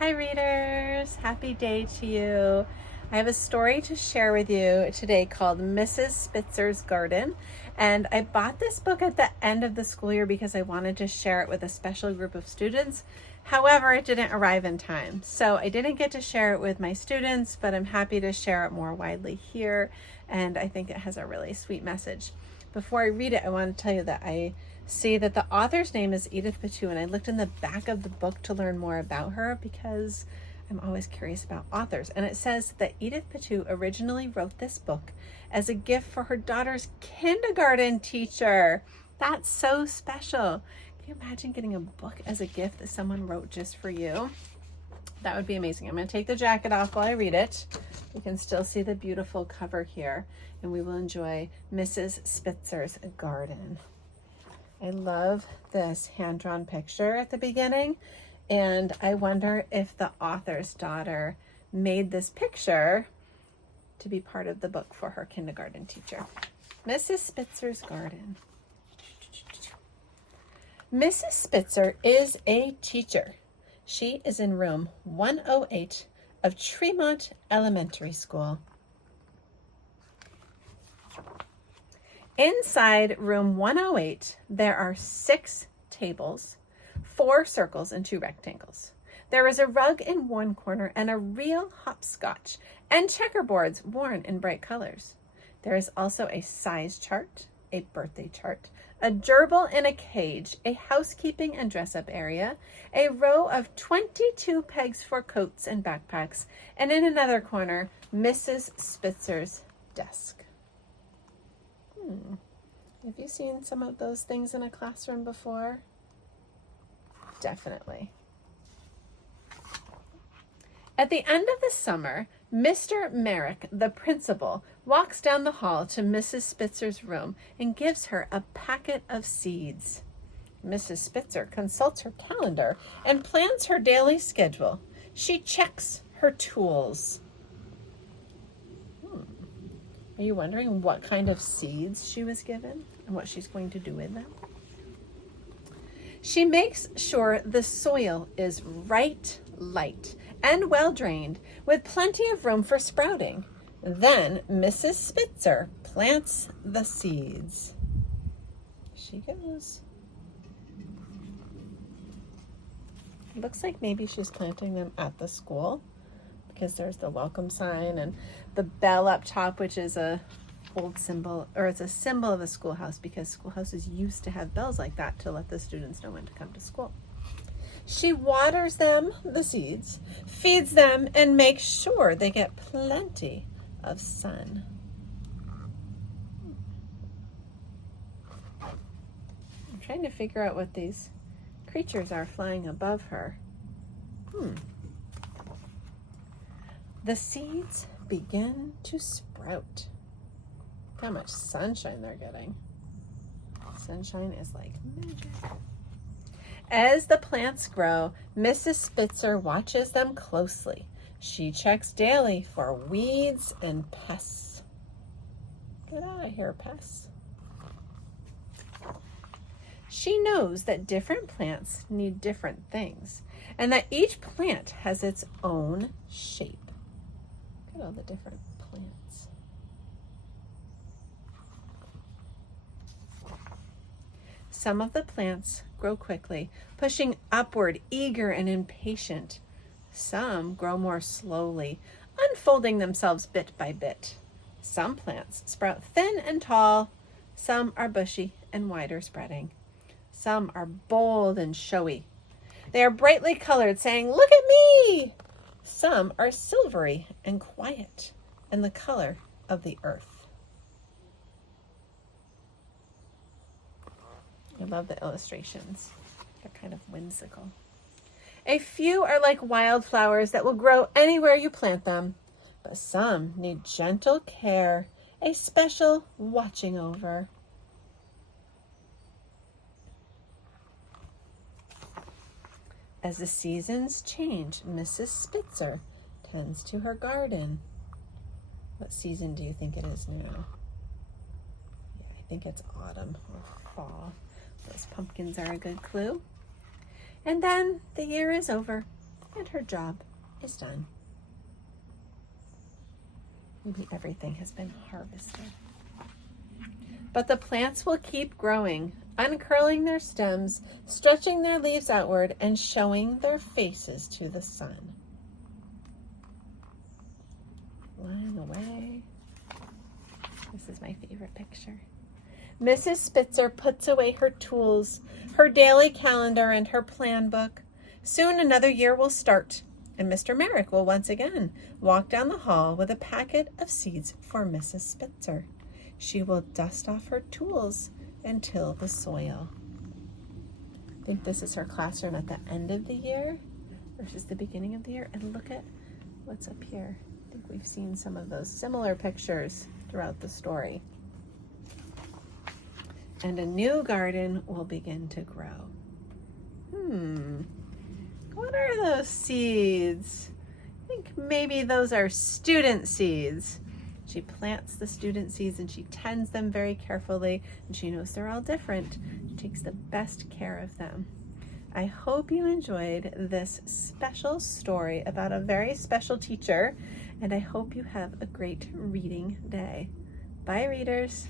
Hi readers, happy day to you. I have a story to share with you today called Mrs. Spitzer's Garden. And I bought this book at the end of the school year because I wanted to share it with a special group of students. However, it didn't arrive in time. So I didn't get to share it with my students, but I'm happy to share it more widely here. And I think it has a really sweet message. Before I read it, I want to tell you that I see that the author's name is Edith Pattou, and I looked in the back of the book to learn more about her because I'm always curious about authors. And it says that Edith Pattou originally wrote this book as a gift for her daughter's kindergarten teacher. That's so special. Can you imagine getting a book as a gift that someone wrote just for you? That would be amazing. I'm going to take the jacket off while I read it. You can still see the beautiful cover here, and we will enjoy Mrs. Spitzer's garden. I love this hand-drawn picture at the beginning, and I wonder if the author's daughter made this picture to be part of the book for her kindergarten teacher. Mrs. Spitzer's garden. Mrs. Spitzer is a teacher. She is in room 108 of Tremont Elementary School. Inside room 108, there are 6 tables, 4 circles, and 2 rectangles. There is a rug in one corner and a real hopscotch and checkerboards worn in bright colors. There is also a size chart, a birthday chart, a gerbil in a cage, a housekeeping and dress-up area, a row of 22 pegs for coats and backpacks, and in another corner, Mrs. Spitzer's desk. Have you seen some of those things in a classroom before? Definitely. At the end of the summer, Mr. Merrick, the principal, walks down the hall to Mrs. Spitzer's room and gives her a packet of seeds. Mrs. Spitzer consults her calendar and plans her daily schedule. She checks her tools. Are you wondering what kind of seeds she was given and what she's going to do with them? She makes sure the soil is right, light, and well drained with plenty of room for sprouting. Then Mrs. Spitzer plants the seeds. She goes. It looks like maybe she's planting them at the school, because there's the welcome sign and the bell up top, which is a old symbol, or it's a symbol of a schoolhouse, because schoolhouses used to have bells like that to let the students know when to come to school. She waters them, the seeds, feeds them, and makes sure they get plenty of sun. I'm trying to figure out what these creatures are flying above her. The seeds begin to sprout. Look how much sunshine they're getting. Sunshine is like magic. As the plants grow, Mrs. Spitzer watches them closely. She checks daily for weeds and pests. Get out of here, pests. She knows that different plants need different things, and that each plant has its own shape. Look at all the different plants. Some of the plants grow quickly, pushing upward, eager and impatient. Some grow more slowly, unfolding themselves bit by bit. Some plants sprout thin and tall. Some are bushy and wider spreading. Some are bold and showy. They are brightly colored, saying, "Look at me!" Some are silvery and quiet, and the color of the earth. I love the illustrations. They're kind of whimsical. A few are like wildflowers that will grow anywhere you plant them, but some need gentle care, a special watching over. As the seasons change, Mrs. Spitzer tends to her garden. What season do you think it is now? Yeah, I think it's autumn or fall. Those pumpkins are a good clue. And then the year is over and her job is done. Maybe everything has been harvested. But the plants will keep growing, uncurling their stems, stretching their leaves outward, and showing their faces to the sun. Flying away. This is my favorite picture. Mrs. Spitzer puts away her tools, her daily calendar, and her plan book. Soon another year will start, and Mr. Merrick will once again walk down the hall with a packet of seeds for Mrs. Spitzer. She will dust off her tools and till the soil. I think this is her classroom at the end of the year versus the beginning of the year. And look at what's up here. I think we've seen some of those similar pictures throughout the story. And a new garden will begin to grow. What are those seeds? I think maybe those are student seeds. She plants the student seeds and she tends them very carefully, and she knows they're all different. She takes the best care of them. I hope you enjoyed this special story about a very special teacher, and I hope you have a great reading day. Bye, readers.